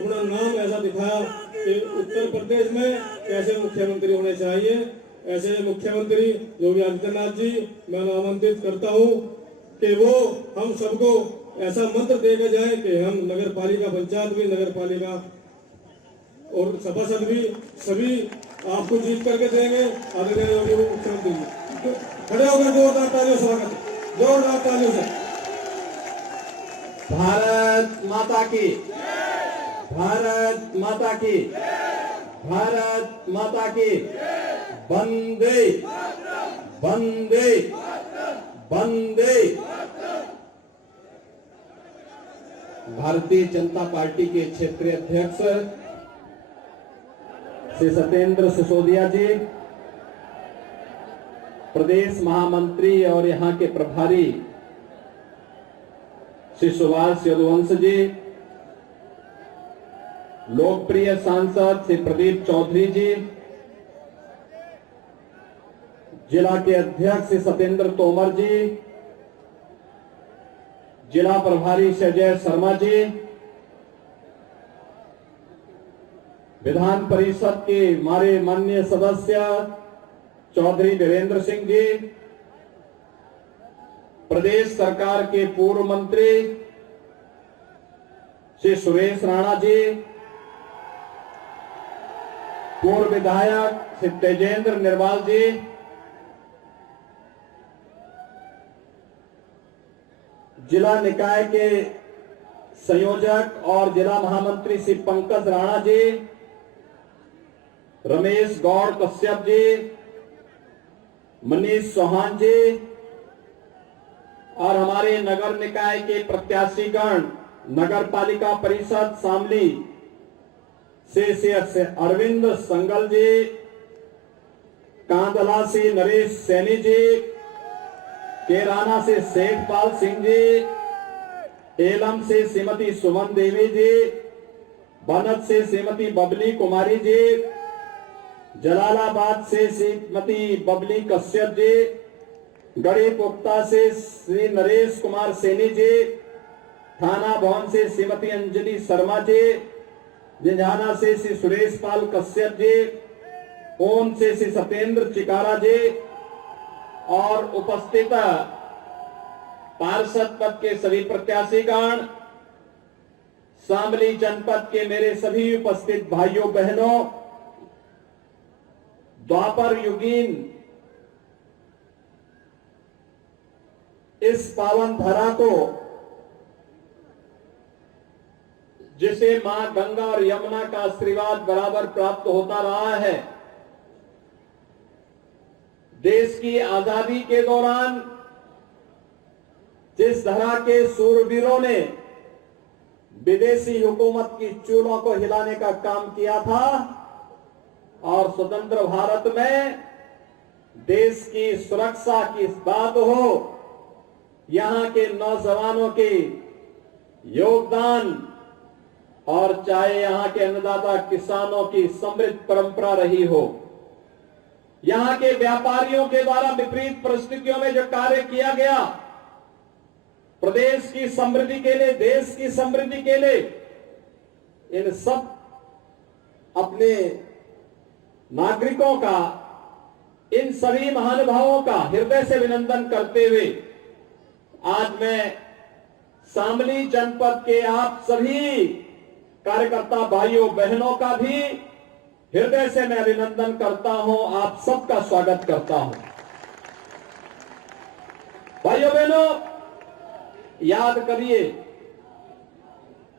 अपना नाम ऐसा दिखाया कि उत्तर प्रदेश में कैसे मुख्यमंत्री होने चाहिए। ऐसे मुख्यमंत्री योगी आदित्यनाथ जी मैं आमंत्रित करता हूँ कि वो हम सबको ऐसा मंत्र देकर जाए कि हम नगर पालिका, पंचायत भी, नगर पालिका और सभासद भी सभी आपको जीत करके देंगे। आदरणीय योगी मुख्यमंत्री जी खड़े होकर जोरदार तालियों से स्वागत, जोरदार तालियों से। भारत माता की, भारत माता की, भारत माता की। वंदे वंदे वंदे। भारतीय जनता पार्टी के क्षेत्रीय अध्यक्ष श्री सत्येंद्र सिसोदिया जी, प्रदेश महामंत्री और यहां के प्रभारी श्री सुभाष यदुवंश जी, लोकप्रिय सांसद श्री प्रदीप चौधरी जी, जिला के अध्यक्ष श्री सत्येंद्र तोमर जी, जिला प्रभारी श्री अजय शर्मा जी, विधान परिषद के हमारे माननीय सदस्य चौधरी वीरेंद्र सिंह जी, प्रदेश सरकार के पूर्व मंत्री श्री सुरेश राणा जी, पूर्व विधायक श्री तेजेंद्र निर्वाल जी, जिला निकाय के संयोजक और जिला महामंत्री श्री पंकज राणा जी, रमेश गौड़ कश्यप जी, मनीष चौहान जी और हमारे नगर निकाय के प्रत्याशीगण नगर पालिका परिषद शामली से अरविंद संगल जी, कांदला से नरेश सैनी जी, केराना से सेठपाल सिंह जी, एलम से श्रीमती सुमन देवी जी, बनत से श्रीमती बबली कुमारी जी, जलालाबाद से श्रीमती बबली कश्यप जी, गढ़ी पुख्ता से श्री नरेश कुमार सैनी जी, थाना भवन से श्रीमती अंजलि शर्मा जी, जिंझाना से श्री सुरेश पाल कश्यप जी, ओम से श्री सत्येंद्र चिकारा जी और उपस्थित पार्षद पद के सभी प्रत्याशीगण, शामली जनपद के मेरे सभी उपस्थित भाइयों बहनों, द्वापर युगीन इस पावन धरा को जिसे मां गंगा और यमुना का आशीर्वाद बराबर प्राप्त होता रहा है, देश की आजादी के दौरान जिस धरा के सूरवीरों ने विदेशी हुकूमत की चूलों को हिलाने का काम किया था और स्वतंत्र भारत में देश की सुरक्षा की बात हो, यहां के नौजवानों के योगदान और चाहे यहां के अन्नदाता किसानों की समृद्ध परंपरा रही हो, यहां के व्यापारियों के द्वारा विपरीत परिस्थितियों में जो कार्य किया गया प्रदेश की समृद्धि के लिए, देश की समृद्धि के लिए, इन सब अपने नागरिकों का, इन सभी महानुभावों का हृदय से अभिनंदन करते हुए आज मैं शामली जनपद के आप सभी कार्यकर्ता भाइयों बहनों का भी हृदय से मैं अभिनंदन करता हूं, आप सबका स्वागत करता हूं। भाइयों बहनों, याद करिए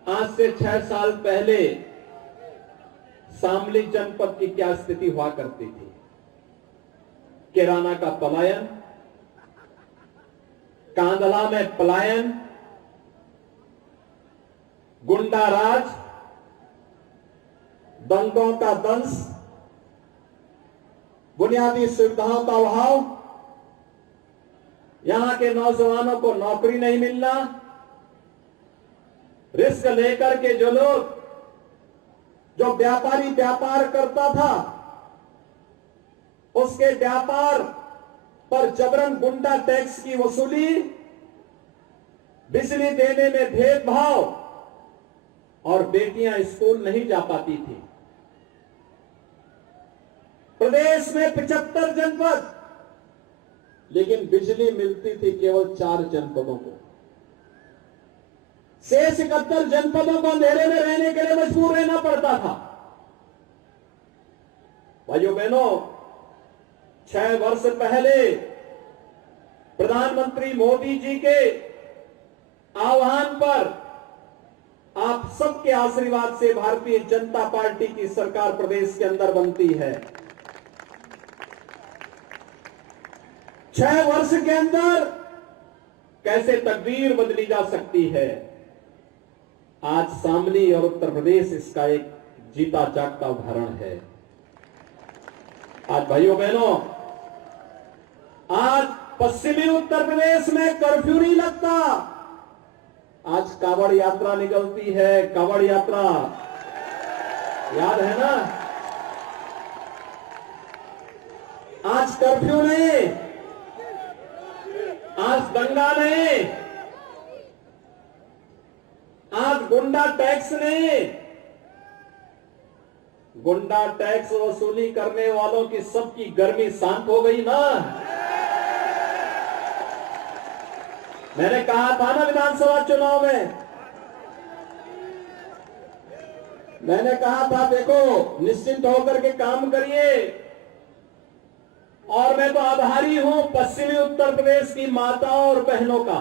आज से 6 साल पहले शामली जनपद की क्या स्थिति हुआ करती थी। किराना का पलायन, कांदला में पलायन, गुंडा राज, दंगों का दंश, बुनियादी सुविधाओं का अभाव, यहां के नौजवानों को नौकरी नहीं मिलना, रिस्क लेकर के जो लोग, जो व्यापारी व्यापार करता था उसके व्यापार पर जबरन गुंडा टैक्स की वसूली, बिजली देने में भेदभाव, और बेटियां स्कूल नहीं जा पाती थी। प्रदेश में 75 जनपद, लेकिन बिजली मिलती थी केवल 4 जनपदों को। शेष 71 जनपदों को अंधेरे में रहने के लिए मजबूर रहना पड़ता था। भाइयों बहनों, 6 वर्ष पहले प्रधानमंत्री मोदी जी के आह्वान पर आप सबके आशीर्वाद से भारतीय जनता पार्टी की सरकार प्रदेश के अंदर बनती है। 6 वर्ष के अंदर कैसे तकदीर बदली जा सकती है, आज शामली और उत्तर प्रदेश इसका एक जीता जागता उदाहरण है। आज भाइयों बहनों, आज पश्चिमी उत्तर प्रदेश में कर्फ्यू नहीं लगता। आज कावड़ यात्रा निकलती है, कावड़ यात्रा, याद है ना? आज कर्फ्यू नहीं, आज दंगा नहीं, आज गुंडा टैक्स नहीं। गुंडा टैक्स वसूली करने वालों की सबकी गर्मी शांत हो गई ना। मैंने कहा था ना विधानसभा चुनाव में, मैंने कहा था देखो निश्चिंत होकर के काम करिए। और मैं तो आभारी हूं पश्चिमी उत्तर प्रदेश की माताओं और बहनों का,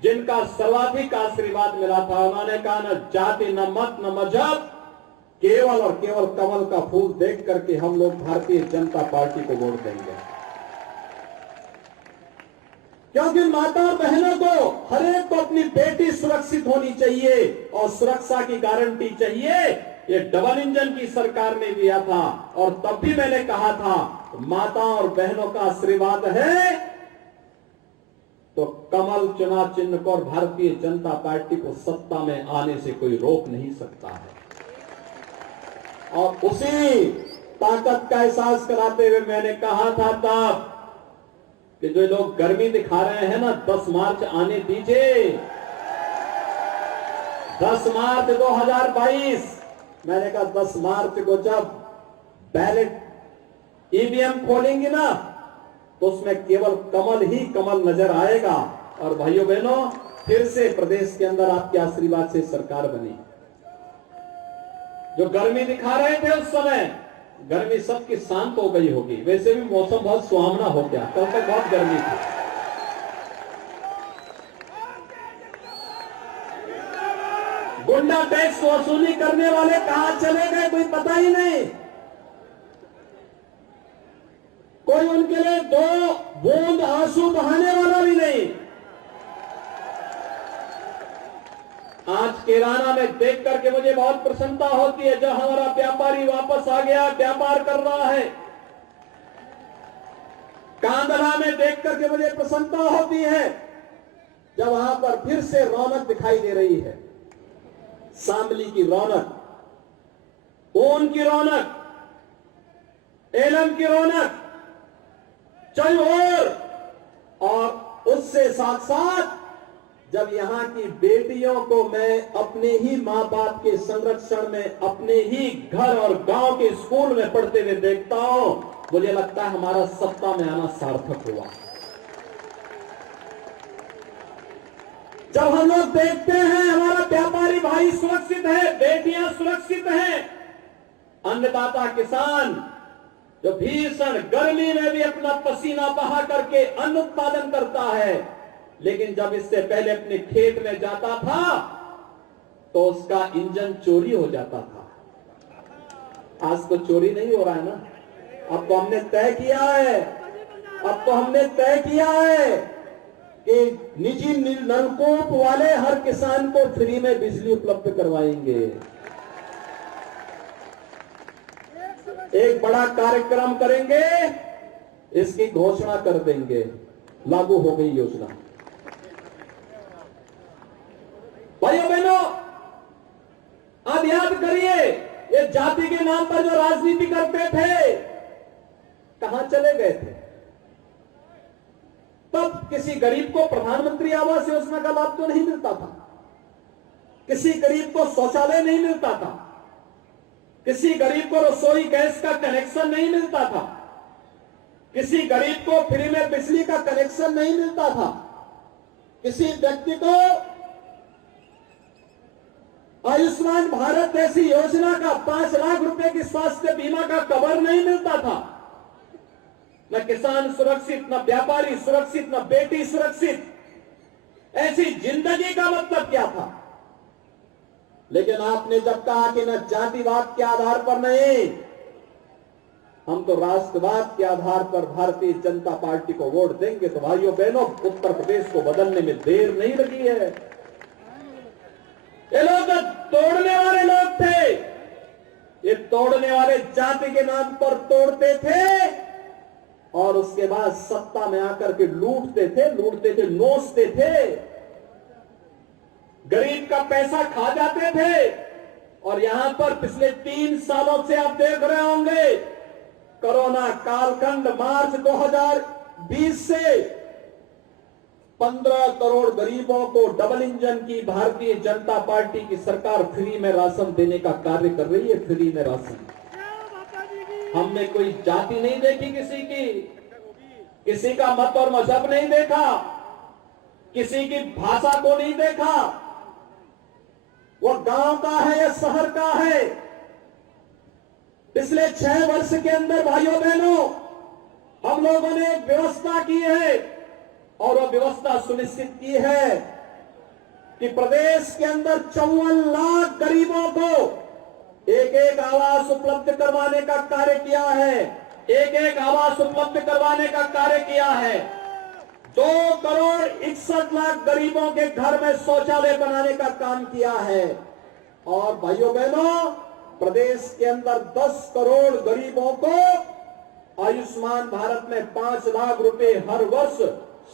जिनका सर्वाधिक आशीर्वाद मिला था। उन्होंने कहा न जाति, न मत, न मजहब, केवल और केवल कमल का फूल देख करके हम लोग भारतीय जनता पार्टी को वोट देंगे। क्योंकि माता और बहनों को, हर एक को अपनी बेटी सुरक्षित होनी चाहिए और सुरक्षा की गारंटी चाहिए। ये डबल इंजन की सरकार ने दिया था और तब भी मैंने कहा था माता और बहनों का आशीर्वाद है तो कमल चुनाव चिन्ह को और भारतीय जनता पार्टी को सत्ता में आने से कोई रोक नहीं सकता है। और उसी ताकत का एहसास कराते हुए मैंने कहा था तब कि जो लोग गर्मी दिखा रहे हैं ना, 10 मार्च आने दीजिए। 10 मार्च 2022, मैंने कहा 10 मार्च को जब बैलेट ईवीएम खोलेंगे ना तो उसमें केवल कमल ही कमल नजर आएगा। और भाइयों बहनों, फिर से प्रदेश के अंदर आपके आशीर्वाद से सरकार बनी। जो गर्मी दिखा रहे थे उस समय, गर्मी सबकी शांत हो गई होगी। वैसे भी मौसम बहुत सुहावना हो गया, कल तक बहुत गर्मी थी। गुंडा टैक्स वसूली करने वाले कहां चले गए कोई पता ही नहीं। कोई उनके लिए 2 बूंद आंसू बहाने वाला भी नहीं। आज किराना में देख करके मुझे बहुत प्रसन्नता होती है। जब हमारा व्यापारी वापस आ गया, व्यापार कर रहा है। कांदला में देख करके मुझे प्रसन्नता होती है जब वहां पर फिर से रौनक दिखाई दे रही है। शामली की रौनक, ऊन की रौनक, एलम की रौनक, चौर, और उससे साथ साथ जब यहाँ की बेटियों को मैं अपने ही माँ बाप के संरक्षण में, अपने ही घर और गांव के स्कूल में पढ़ते हुए देखता हूं, मुझे लगता है हमारा सत्ता में आना सार्थक हुआ। जब हम लोग देखते हैं हमारा व्यापारी भाई सुरक्षित है, बेटियां सुरक्षित हैं, अन्नदाता किसान जो भीषण गर्मी में भी अपना पसीना बहा करके अन्न उत्पादन करता है, लेकिन जब इससे पहले अपने खेत में जाता था तो उसका इंजन चोरी हो जाता था। आज तो चोरी नहीं हो रहा है ना। अब तो हमने तय किया है, अब तो हमने तय किया है कि निजी नलकूप वाले हर किसान को फ्री में बिजली उपलब्ध करवाएंगे। एक बड़ा कार्यक्रम करेंगे, इसकी घोषणा कर देंगे, लागू हो गई योजना। भाइयों बहनों, आप याद करिए, ये जाति के नाम पर जो राजनीति करते थे कहां चले गए थे? तब किसी गरीब को प्रधानमंत्री आवास योजना का लाभ तो नहीं मिलता था। किसी गरीब को शौचालय नहीं मिलता था, किसी गरीब को रसोई गैस का कनेक्शन नहीं मिलता था, किसी गरीब को फ्री में बिजली का कनेक्शन नहीं मिलता था, किसी व्यक्ति को आयुष्मान भारत जैसी योजना का 5 लाख रुपए की स्वास्थ्य बीमा का कवर नहीं मिलता था। न किसान सुरक्षित, न व्यापारी सुरक्षित, न बेटी सुरक्षित। ऐसी जिंदगी का मतलब क्या था? लेकिन आपने जब कहा कि न जातिवाद के आधार पर नहीं, हम तो राष्ट्रवाद के आधार पर भारतीय जनता पार्टी को वोट देंगे, तो भाइयों बहनों, उत्तर प्रदेश को बदलने में देर नहीं लगी है। ये लोग तोड़ने वाले लोग थे, ये तोड़ने वाले जाति के नाम पर तोड़ते थे और उसके बाद सत्ता में आकर के लूटते थे, नोचते थे, गरीब का पैसा खा जाते थे। और यहां पर पिछले 3 सालों से आप देख रहे होंगे, कोरोना कालखंड मार्च 2020 से 15 करोड़ गरीबों को डबल इंजन की भारतीय जनता पार्टी की सरकार फ्री में राशन देने का कार्य कर रही है। फ्री में राशन, हमने कोई जाति नहीं देखी किसी की, किसी का मत और मजहब नहीं देखा, किसी की भाषा को नहीं देखा, वो गांव का है या शहर का है। पिछले 6 वर्ष के अंदर भाइयों बहनों, हम लोगों ने एक व्यवस्था की है और वह व्यवस्था सुनिश्चित की है कि प्रदेश के अंदर 54 लाख गरीबों को एक आवास उपलब्ध करवाने का कार्य किया है। एक आवास उपलब्ध करवाने का कार्य किया है। 2 करोड़ 61 लाख गरीबों के घर में शौचालय बनाने का काम किया है। और भाइयों बहनों, प्रदेश के अंदर 10 करोड़ गरीबों को आयुष्मान भारत में 5 लाख रुपए हर वर्ष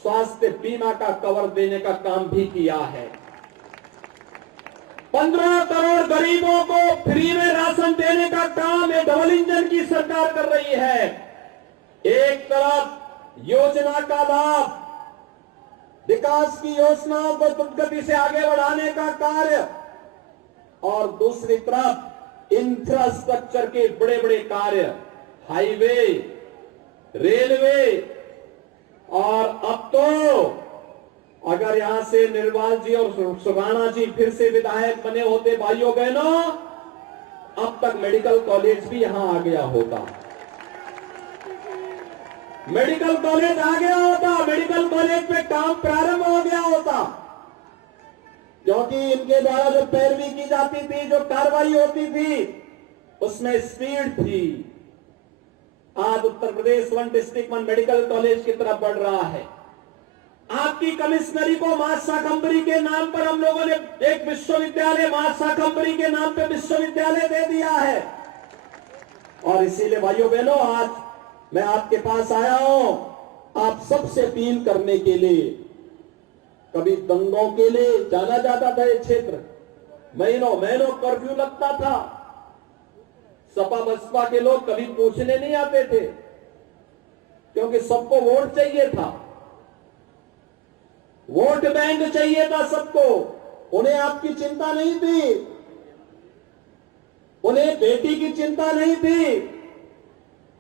स्वास्थ्य बीमा का कवर देने का काम भी किया है। 15 करोड़ गरीबों को फ्री में राशन देने का काम ये डबल इंजन की सरकार कर रही है। एक तरफ योजना का लाभ, विकास की योजनाओं को द्रुतगति से आगे बढ़ाने का कार्य, और दूसरी तरफ इंफ्रास्ट्रक्चर के बड़े बड़े कार्य, हाईवे, रेलवे, और अब तो अगर यहां से निर्वाल जी और सुराणा जी फिर से विधायक बने होते भाइयों बहनों, अब तक मेडिकल कॉलेज भी यहां आ गया होता। मेडिकल कॉलेज आ गया होता, मेडिकल कॉलेज पे काम प्रारंभ हो गया होता, क्योंकि इनके द्वारा जो पैरवी की जाती थी, जो कार्रवाई होती थी, उसमें स्पीड थी। आज Uttar Pradesh 1 district 1 medical college की तरफ बढ़ रहा है। आपकी कमिश्नरी को मां शाकंभरी के नाम पर हम लोगों ने एक विश्वविद्यालय, मां शाकंभरी के नाम पर विश्वविद्यालय दे दिया है। और इसीलिए भाइयों बहनों, आज मैं आपके पास आया हूं आप सबसे अपील करने के लिए। कभी दंगों के लिए जाना जाता था ये क्षेत्र, महीनों महीनों कर्फ्यू लगता था, सपा बसपा के लोग कभी पूछने नहीं आते थे, क्योंकि सबको वोट चाहिए था, वोट बैंक चाहिए था सबको। उन्हें आपकी चिंता नहीं थी, उन्हें बेटी की चिंता नहीं थी,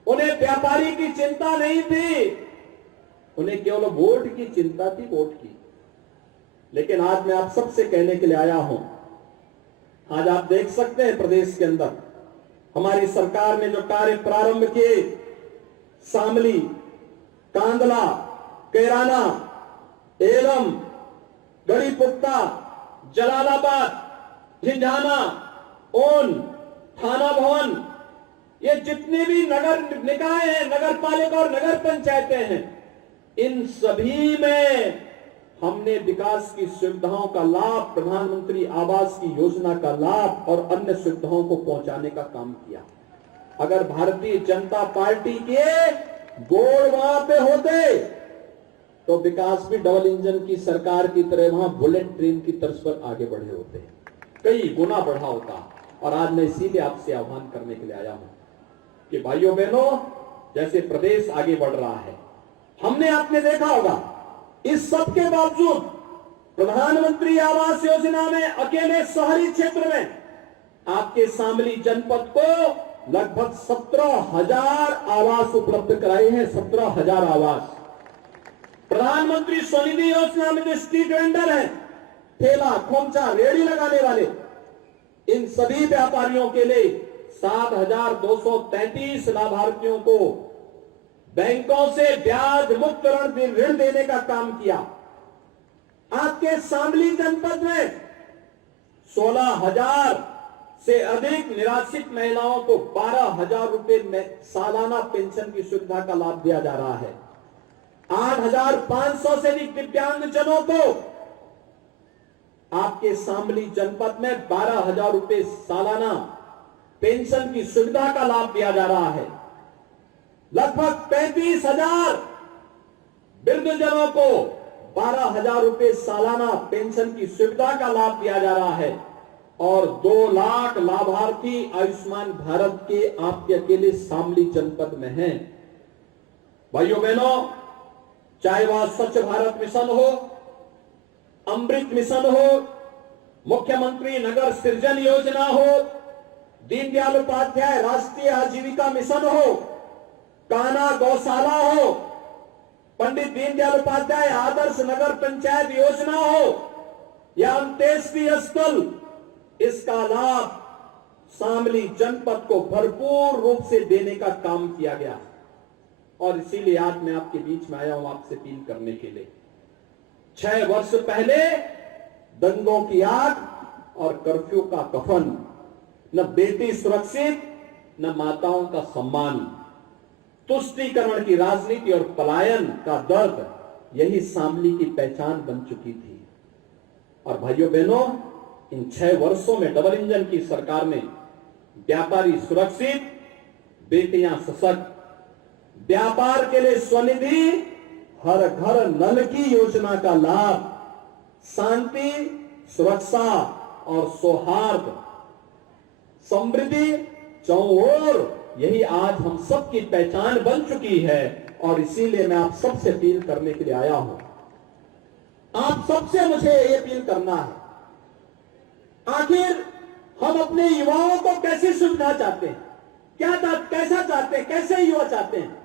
उन्हें व्यापारी की चिंता नहीं थी, उन्हें केवल वोट की चिंता थी, वोट की। लेकिन आज मैं आप सबसे कहने के लिए आया हूं, आज आप देख सकते हैं प्रदेश के अंदर हमारी सरकार ने जो कार्य प्रारंभ किए, शामली, कांदला, कैराना, एलम, गढ़ीपुख्ता, जलालाबाद, झिंझाना, ओन, थाना भवन, ये जितने भी नगर निकाय हैं, नगर पालिका और नगर पंचायतें हैं, इन सभी में हमने विकास की सुविधाओं का लाभ, प्रधानमंत्री आवास की योजना का लाभ और अन्य सुविधाओं को पहुंचाने का काम किया। अगर भारतीय जनता पार्टी के बोर्ड वहां पे होते तो विकास भी डबल इंजन की सरकार की तरह वहां बुलेट ट्रेन की तर्ज पर आगे बढ़े होते, कई गुना बढ़ा होता। और आज मैं इसीलिए आपसे आह्वान करने के लिए आया हूं कि भाइयों बहनों, जैसे प्रदेश आगे बढ़ रहा है, हमने आपने देखा होगा, इस सब के बावजूद प्रधानमंत्री आवास योजना में अकेले शहरी क्षेत्र में आपके शामली जनपद को लगभग 17,000 आवास उपलब्ध कराए हैं। 17,000 आवास। प्रधानमंत्री स्वनिधि योजना में जो स्ट्रीट वेंडर है, ठेला खोमचा रेहड़ी लगाने वाले, इन सभी व्यापारियों के लिए 7,233 लाभार्थियों को बैंकों से ब्याज मुक्त ऋण देने का काम किया। आपके शामली जनपद में 16,000 से अधिक निराश्रित महिलाओं को 12,000 रुपए में सालाना पेंशन की सुविधा का लाभ दिया जा रहा है। 8,500 से अधिक दिव्यांगजनों को आपके शामली जनपद में 12,000 रुपए सालाना पेंशन की सुविधा का लाभ दिया जा रहा है। लगभग 35,000 वृद्धजनों को 12,000 रुपए सालाना पेंशन की सुविधा का लाभ दिया जा रहा है और 2 लाख लाभार्थी आयुष्मान भारत के आपके अकेले शामली जनपद में हैं। भाइयों बहनों, चाहे वह स्वच्छ भारत मिशन हो, अमृत मिशन हो, मुख्यमंत्री नगर सृजन योजना हो, दीनदयाल उपाध्याय राष्ट्रीय आजीविका मिशन हो, कान्हा गौशाला हो, पंडित दीनदयाल उपाध्याय आदर्श नगर पंचायत योजना हो या अंत्येष्टि स्थल, इसका लाभ शामली जनपद को भरपूर रूप से देने का काम किया गया। और इसीलिए आज मैं आपके बीच में आया हूं आपसे अपील करने के लिए। 6 वर्ष पहले दंगों की आग और कर्फ्यू का कफन, न बेटी सुरक्षित न माताओं का सम्मान, तुष्टीकरण की राजनीति और पलायन का दर्द, यही शामली की पहचान बन चुकी थी। और भाइयों बहनों, इन 6 वर्षों में डबल इंजन की सरकार ने व्यापारी सुरक्षित, बेटियां सशक्त, व्यापार के लिए स्वनिधि, हर घर नल की योजना का लाभ, शांति, सुरक्षा और सौहार्द, समृद्धि चौओर, यही आज हम सबकी पहचान बन चुकी है। और इसीलिए मैं आप सबसे अपील करने के लिए आया हूं। आप सबसे मुझे ये अपील करना है, आखिर हम अपने युवाओं को कैसी सुविधा चाहते हैं, कैसा चाहते हैं, कैसे युवा चाहते हैं?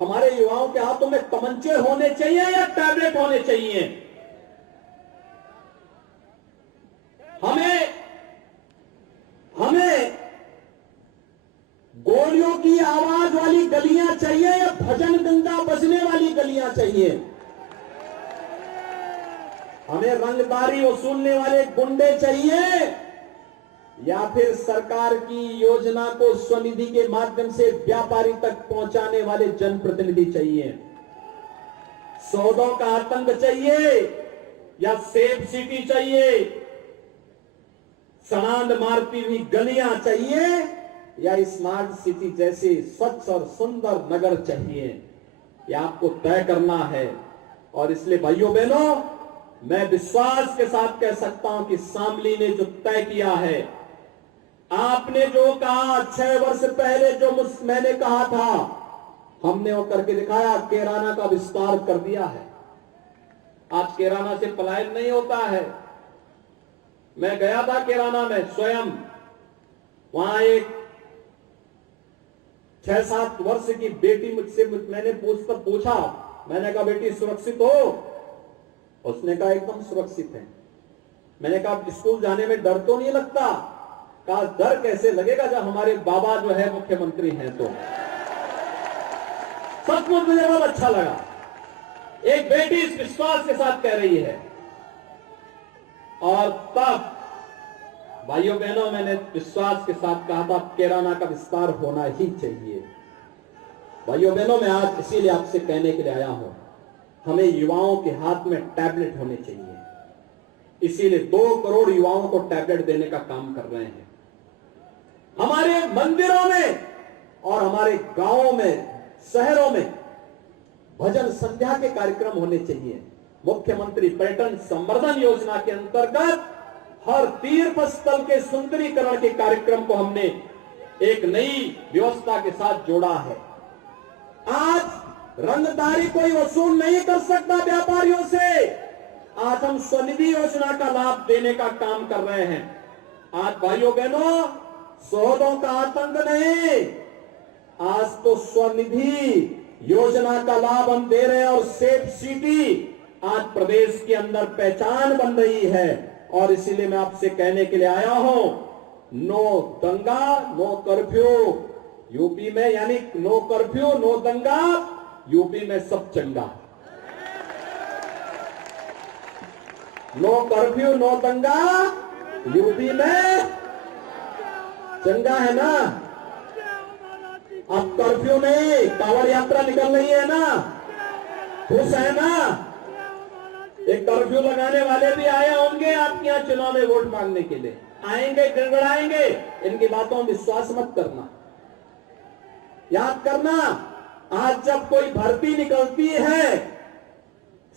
हमारे युवाओं के हाथों में तमंचे होने चाहिए या टैबलेट होने चाहिए? हमें गोलियों की आवाज वाली गलियां चाहिए या भजन गंगा बजने वाली गलियां चाहिए? हमें रंगदारी वसूलने वाले गुंडे चाहिए या फिर सरकार की योजना को स्वनिधि के माध्यम से व्यापारी तक पहुंचाने वाले जनप्रतिनिधि चाहिए? सौदों का आतंक चाहिए या सेफ सिटी चाहिए? सड़ांध मारती हुई गलियां चाहिए या स्मार्ट सिटी जैसे स्वच्छ और सुंदर नगर चाहिए? यह आपको तय करना है। और इसलिए भाइयों बहनों, मैं विश्वास के साथ कह सकता हूं कि शामली ने जो तय किया है, आपने जो कहा 6 वर्ष पहले जो मैंने कहा था, हमने वो करके दिखाया। कैराना का विस्तार कर दिया है। आज कैराना से पलायन नहीं होता है। मैं गया था कैराना में स्वयं, वहां एक 6-7 वर्ष की बेटी मुझसे मैंने पूछा, मैंने कहा बेटी सुरक्षित हो? उसने कहा एकदम सुरक्षित है। मैंने कहा स्कूल जाने में डर तो नहीं लगता? कहा डर कैसे लगेगा जब हमारे बाबा जो है मुख्यमंत्री हैं। तो सचमुच मुझे बहुत अच्छा लगा। एक बेटी इस विश्वास के साथ कह रही है। और तब भाइयों बहनों, मैंने विश्वास के साथ कहा था कैराना का विस्तार होना ही चाहिए। भाइयों बहनों, मैं आज इसीलिए आपसे कहने के लिए आया हूं, हमें युवाओं के हाथ में टैबलेट होने चाहिए। इसीलिए 2 करोड़ युवाओं को टैबलेट देने का काम कर रहे हैं। हमारे मंदिरों में और हमारे गांवों में, शहरों में भजन संध्या के कार्यक्रम होने चाहिए। मुख्यमंत्री पर्यटन संवर्धन योजना के अंतर्गत हर तीर्थ स्थल के सुंदरीकरण के कार्यक्रम को हमने एक नई व्यवस्था के साथ जोड़ा है। आज रंगदारी कोई वसूल नहीं कर सकता व्यापारियों से। आज हम स्वनिधि योजना का लाभ देने का काम कर रहे हैं। आज भाइयों बहनों, शोधों का आतंक नहीं, आज तो स्वनिधि योजना का लाभ हम दे रहे हैं और सेफ सिटी आज प्रदेश के अंदर पहचान बन रही है। और इसीलिए मैं आपसे कहने के लिए आया हूं, नो दंगा नो कर्फ्यू यूपी में, यानी नो कर्फ्यू नो दंगा, यूपी में सब चंगा। नो कर्फ्यू नो दंगा, यूपी में चंगा है ना। अब कर्फ्यू नहीं, कांवड़ यात्रा निकल रही है ना, खुश है ना। एक कर्फ्यू लगाने वाले भी आए होंगे आपके यहाँ चुनाव में वोट मांगने के लिए, आएंगे, गड़गड़ाएंगे। इनकी बातों में विश्वास मत करना। याद करना, आज जब कोई भर्ती निकलती है,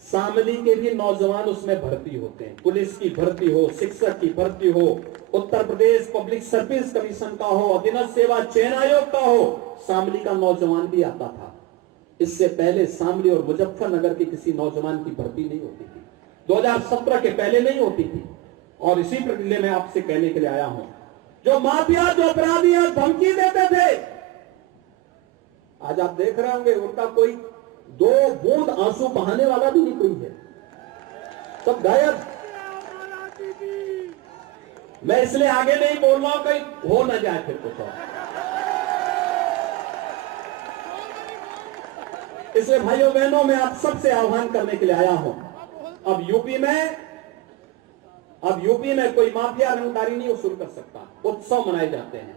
शामली के भी नौजवान उसमें भर्ती होते हैं। पुलिस की भर्ती हो, शिक्षक की भर्ती हो, Uttar Pradesh public service commission का हो, अधीनस्थ सेवा चयन आयोग का हो, शामली का नौजवान भी आता था। इससे पहले शामली और मुजफ्फरनगर की किसी नौजवान की भर्ती नहीं होती थी, 2017 के पहले नहीं होती थी। और इसी प्रक्रिया में आपसे कहने के लिए आया हूं, जो माफिया, जो अपराधी धमकी देते थे, आज आप देख रहे होंगे उनका कोई 2 बूंद आंसू बहाने वाला भी नहीं कोई है, सब गायब। मैं इसलिए आगे नहीं बोल रहा हूं कहीं हो न जाए फिर कुछ और। इसलिए भाइयों बहनों, मैं आप सबसे आह्वान करने के लिए आया हूं, अब यूपी में कोई माफिया रंगदारी नहीं वसूल कर सकता। उत्सव मनाए जाते हैं,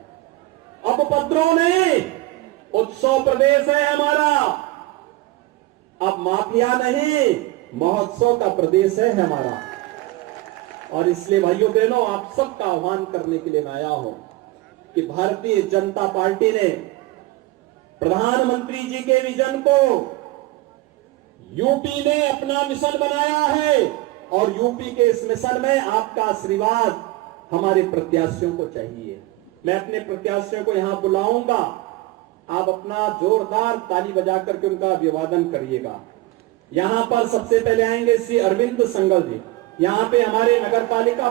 अब उपद्रव नहीं, उत्सव प्रदेश है हमारा। अब माफिया नहीं, महोत्सव का प्रदेश है हमारा। और इसलिए भाइयों बहनों, आप सबका आह्वान करने के लिए मैं आया हूं कि भारतीय जनता पार्टी ने प्रधानमंत्री जी के विजन को यूपी ने अपना मिशन बनाया है। और यूपी के इस मिशन में आपका आशीर्वाद हमारे प्रत्याशियों को चाहिए। मैं अपने प्रत्याशियों को यहां बुलाऊंगा, आप अपना जोरदार ताली बजा करके उनका अभिवादन करिएगा। यहां पर सबसे पहले आएंगे श्री अरविंद संगल जी। यहां पे हमारे नगर पालिका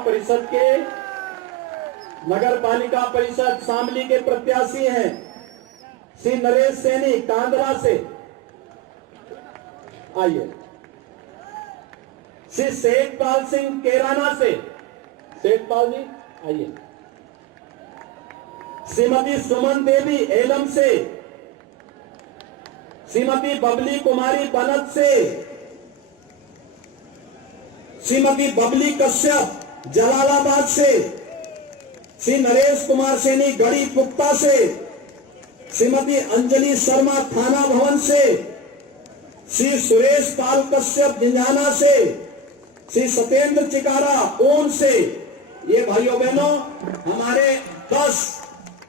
परिषद शामली के प्रत्याशी हैं श्री नरेश सैनी कांदरा से, आइए। श्री शेखपाल सिंह केराना से, शेखपाल जी आइए। श्रीमती सुमन देवी एलम से, श्रीमती बबली कुमारी बनत से, श्रीमती बबली कश्यप जलालाबाद से, श्री नरेश कुमार सैनी गढ़ी पुख्ता से, श्रीमती अंजलि शर्मा थाना भवन से, श्री सुरेश पाल कश्यप जिंजाना से, श्री सत्येंद्र चिकारा ऊन से। ये भाइयों बहनों हमारे 10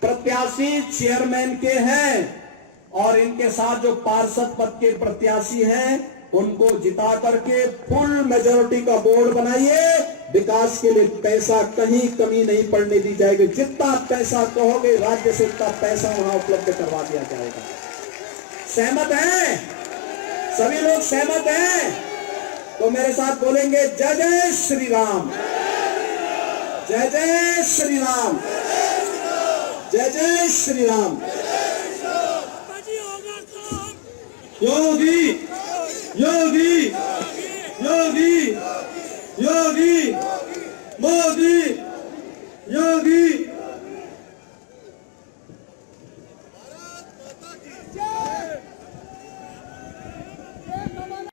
प्रत्याशी चेयरमैन के हैं और इनके साथ जो पार्षद पद के प्रत्याशी हैं उनको जिता करके फुल मेजोरिटी का बोर्ड बनाइए। विकास के लिए पैसा कहीं कमी नहीं पड़ने दी जाएगी। जितना पैसा कहोगे राज्य से उतना पैसा वहां उपलब्ध करवा दिया जाएगा। सहमत हैं? सभी लोग सहमत हैं? तो मेरे साथ बोलेंगे जय जय श्री राम, जय जय श्री राम, जय जय श्री राम। योगी योगी योगी योगी मोदी